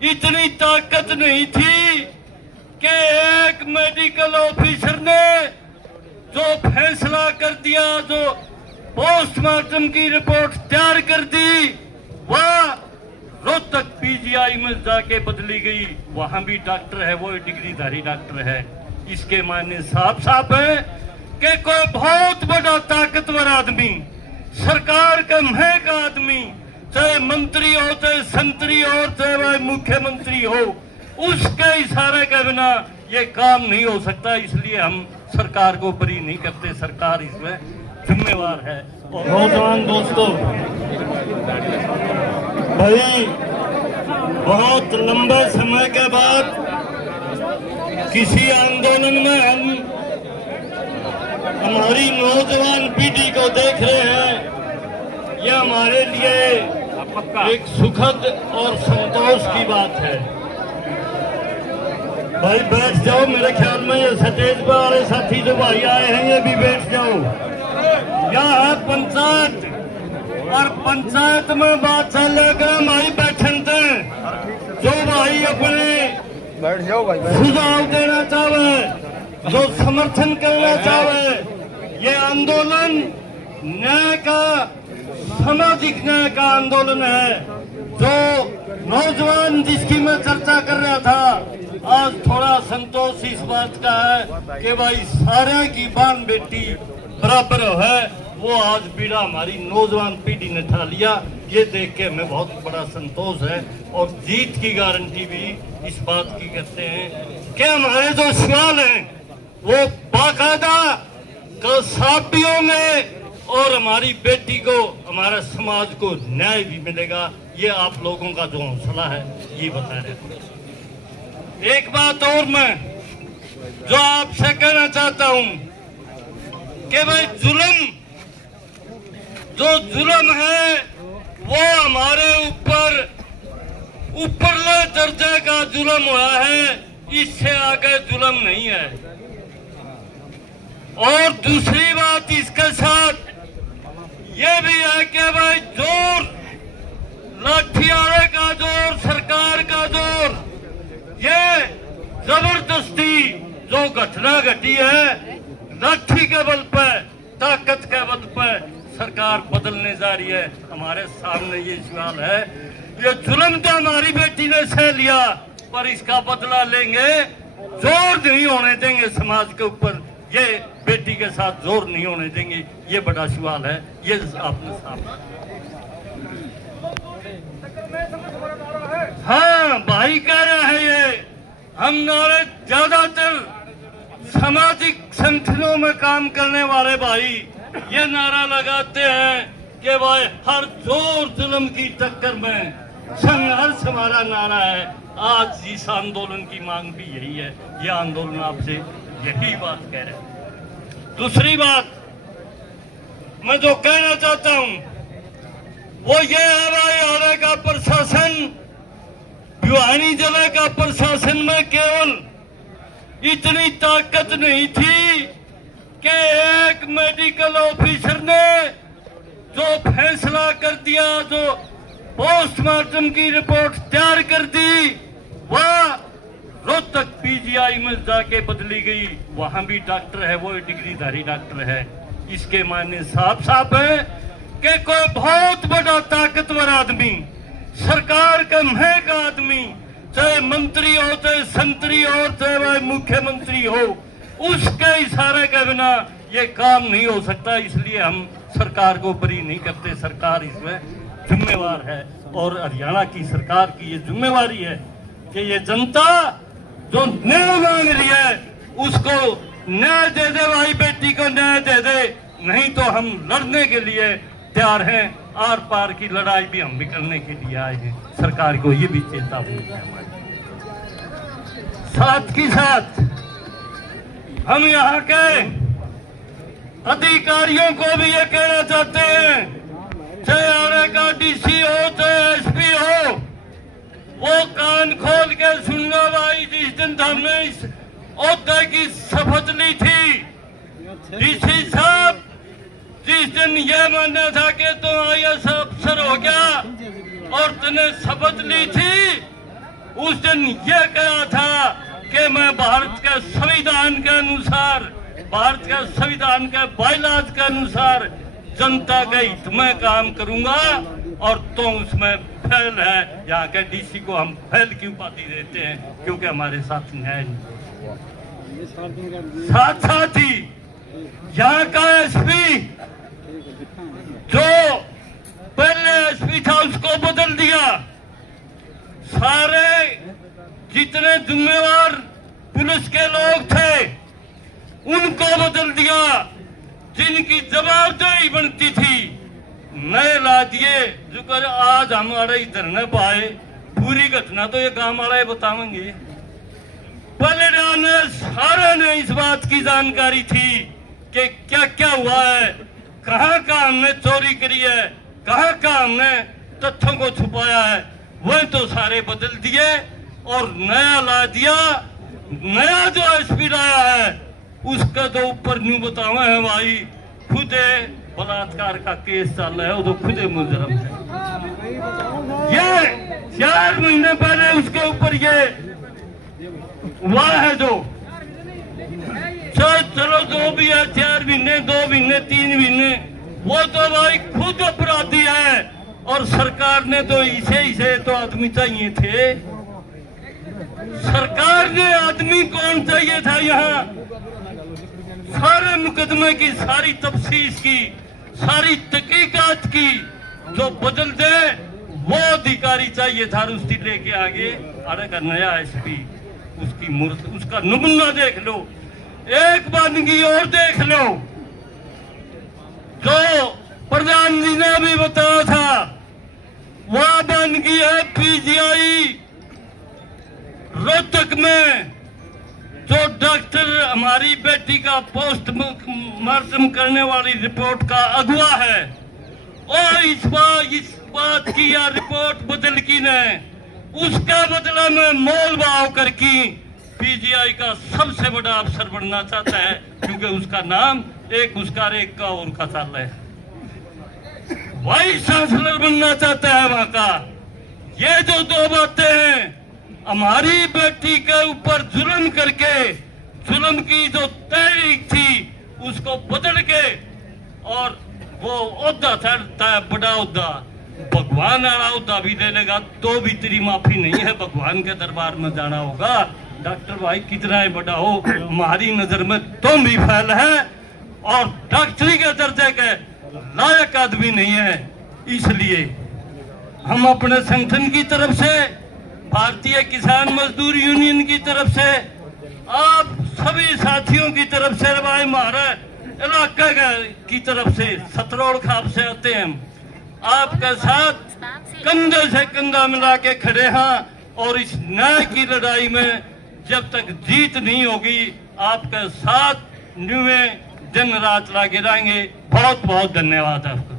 इतनी ताकत नहीं थी कि एक मेडिकल ऑफिसर ने जो फैसला कर दिया, जो पोस्टमार्टम की रिपोर्ट तैयार कर दी, वह रोहतक पीजीआई में जाके बदली गई। वहां भी डॉक्टर है, वो डिग्रीधारी डॉक्टर है। इसके मायने साफ साफ है कि कोई बहुत बड़ा ताकतवर आदमी, सरकार का महंगा आदमी, चाहे मंत्री हो, चाहे संतरी हो, चाहे वह मुख्यमंत्री हो, उसके इशारे के बिना ये काम नहीं हो सकता। इसलिए हम सरकार को बरी नहीं करते, सरकार इसमें जिम्मेवार है। और नौजवान दोस्तों, भाई बहुत लंबे समय के बाद किसी आंदोलन में हमारी नौजवान पीढ़ी को देख रहे हैं, यह हमारे लिए एक सुखद और संतोष की बात है। भाई बैठ जाओ, मेरे ख्याल में ये स्टेज पर वाले साथी जो भाई आए हैं ये भी बैठ जाओ। यह है पंचायत, और पंचायत में बात चलेगा हमारी बैठन थे। जो भाई अपने बैठ जाओ भाई, सुझाव देना चाहे, जो समर्थन करना चाहे, ये आंदोलन न्याय का, सामाजिक न्याय का आंदोलन है। जो नौजवान जिसकी मैं चर्चा कर रहा था, आज थोड़ा संतोष इस बात का है कि भाई सारे की बान बेटी बराबर है, वो आज पीड़ा हमारी नौजवान पीढ़ी ने उठा लिया। ये देख के हमें बहुत बड़ा संतोष है। और जीत की गारंटी भी इस बात की करते हैं कि हमारे जो सवाल हैं वो बाकायदा साबियों में, और हमारी बेटी को, हमारे समाज को न्याय भी मिलेगा। ये आप लोगों का जो हौसला है ये बता रहे हैं। एक बात और मैं जो आपसे कहना चाहता हूं कि भाई जुल्म है वो हमारे ऊपरले दर्जे का जुल्म हुआ है, इससे आगे जुल्म नहीं है। और दूसरी बात इसके साथ ये भी है कि भाई जोर, लाठियारे का जोर, सरकार का जोर, ये जबरदस्ती जो घटना घटी है, लाठी के बल पर, ताकत के बल पर सरकार बदलने जा रही है। हमारे सामने ये सवाल है, ये जुल्म तो हमारी बेटी ने सह लिया, पर इसका बदला लेंगे, जोर नहीं होने देंगे समाज के ऊपर, ये बेटी के साथ जोर नहीं होने देंगे। ये बड़ा सवाल है, ये आपने सामने। हाँ भाई कह रहा है ये, हम नारे ज्यादातर सामाजिक संगठनों में काम करने वाले भाई ये नारा लगाते हैं कि भाई हर जोर जुल्म की टक्कर में संघर्ष हमारा नारा है। आज इस आंदोलन की मांग भी यही है, यह आंदोलन आपसे यही बात कह रहे हैं। दूसरी बात मैं जो कहना चाहता हूं वो ये है भाई, आरे का प्रशासन, भिवानी जिले का प्रशासन में केवल इतनी ताकत नहीं थी कि एक मेडिकल ऑफिसर ने जो फैसला कर दिया, जो पोस्टमार्टम की रिपोर्ट तैयार कर दी, वह रोहतक पीजीआई में जाके बदली गई। वहां भी डॉक्टर है, वो डिग्रीधारी डॉक्टर है। इसके मायने साफ साफ है कि कोई बहुत बड़ा ताकतवर आदमी, सरकार का महंगा आदमी, चाहे मंत्री हो, चाहे संतरी हो, चाहे वह मुख्यमंत्री हो, उसके इशारे के बिना ये काम नहीं हो सकता। इसलिए हम सरकार को बरी नहीं करते, सरकार इसमें जिम्मेवार है। और हरियाणा की सरकार की ये जिम्मेवारी है कि ये जनता जो न्याय मांग रही है उसको न्याय दे दे, भाई बेटी को न्याय दे दे, नहीं तो हम लड़ने के लिए तैयार हैं। आर पार की लड़ाई भी हम भी करने के लिए आए हैं। सरकार को ये भी चेतावनी है हमारी। साथ ही साथ हम यहाँ के अधिकारियों को भी ये कहना चाहते हैं, चाहे आरे का डीसी हो, चाहे एसपी हो, वो कान खोल के सुनना भाई। जिस दिन हमने इस ओहदे की शपथ ली थी, डीसी साहब, जिस दिन ये मानना था कि तुम IAS अफसर हो गया और तुमने शपथ ली थी, उस दिन ये कहा था कि मैं भारत के संविधान के अनुसार, भारत के संविधान के बायलॉज के अनुसार जनता के हित में काम करूंगा, और तो उसमें फेल है। यहाँ के डीसी को हम फेल की उपाधि देते हैं क्योंकि हमारे साथ न्याय नहीं। साथ साथ ही यहाँ का एसपी जो पहले एसपी था उसको बदल दिया। सारे जितने जिम्मेवार पुलिस के लोग थे उनको बदल दिया। जिनकी जवाबदेही बनती थी नए ला दिए। जो कर आज हमारे इधर न पाए, पूरी घटना तो ये गांव वाले बताएंगे। पहले सारे ने इस बात की जानकारी थी कि क्या क्या हुआ है, कहाँ का हमने चोरी करी है, कहाँ का हमने तथ्यों को छुपाया है। वह तो सारे बदल दिए और नया ला दिया। नया जो एसपी लाया है उसका तो ऊपर न्यू बतावा है भाई, खुदे बलात्कार का केस चल रहा है, वो तो खुदे मुजरम है। ये 4 महीने पहले उसके ऊपर ये हुआ है जो चलो जो भी है 4 महीने 2 महीने 3 महीने, वो तो भाई खुद अपराधी है। और सरकार ने तो इसे तो आदमी चाहिए थे। सरकार ने आदमी कौन चाहिए था? यहाँ सारे मुकदमे की सारी तफ्सीस की, सारी तहकीकात की जो बदल दे वो अधिकारी चाहिए था। उसकी लेके आगे अरे का नया एसपी, उसकी मूर्त, उसका नमूना देख लो। एक बानगी और देख लो जो प्रधान जी ने भी बताया था, वह बानगी है पीजीआई रोहतक में। जो डॉक्टर हमारी बेटी का पोस्टमार्टम करने वाली रिपोर्ट का अगुआ है, और इस बात की या रिपोर्ट बदल की ने उसका बदला में मोल भाव करके पीजीआई का सबसे बड़ा अफसर बनना चाहता है, क्योंकि उसका नाम एक उसका एक का और का चल है। वाइस चांसलर बनना चाहता है वहां का। ये जो 2 बातें हैं, हमारी बेटी के ऊपर जुल्म करके, जुल्म की जो तारीख थी उसको बदल के, और वो ओहदा था बड़ा ओहदा, भगवान वाला ओहदा भी ले लेगा तो भी तेरी माफी नहीं है। भगवान के दरबार में जाना होगा। डॉक्टर भाई कितना ही बड़ा हो, हमारी नजर में तुम भी फैल है और डॉक्टरी के दर्जे के लायक आदमी नहीं है। इसलिए हम अपने संगठन की तरफ से, भारतीय किसान मजदूर यूनियन की तरफ से, आप सभी साथियों की तरफ से, भाई हमारे इलाके की तरफ से, सतरोड़ खाप से आते हैं, आपके साथ कंधे से कंधा मिला के खड़े हैं। और इस न्याय की लड़ाई में जब तक जीत नहीं होगी आपके साथ दिन रात लगे रहेंगे। बहुत बहुत धन्यवाद आपका।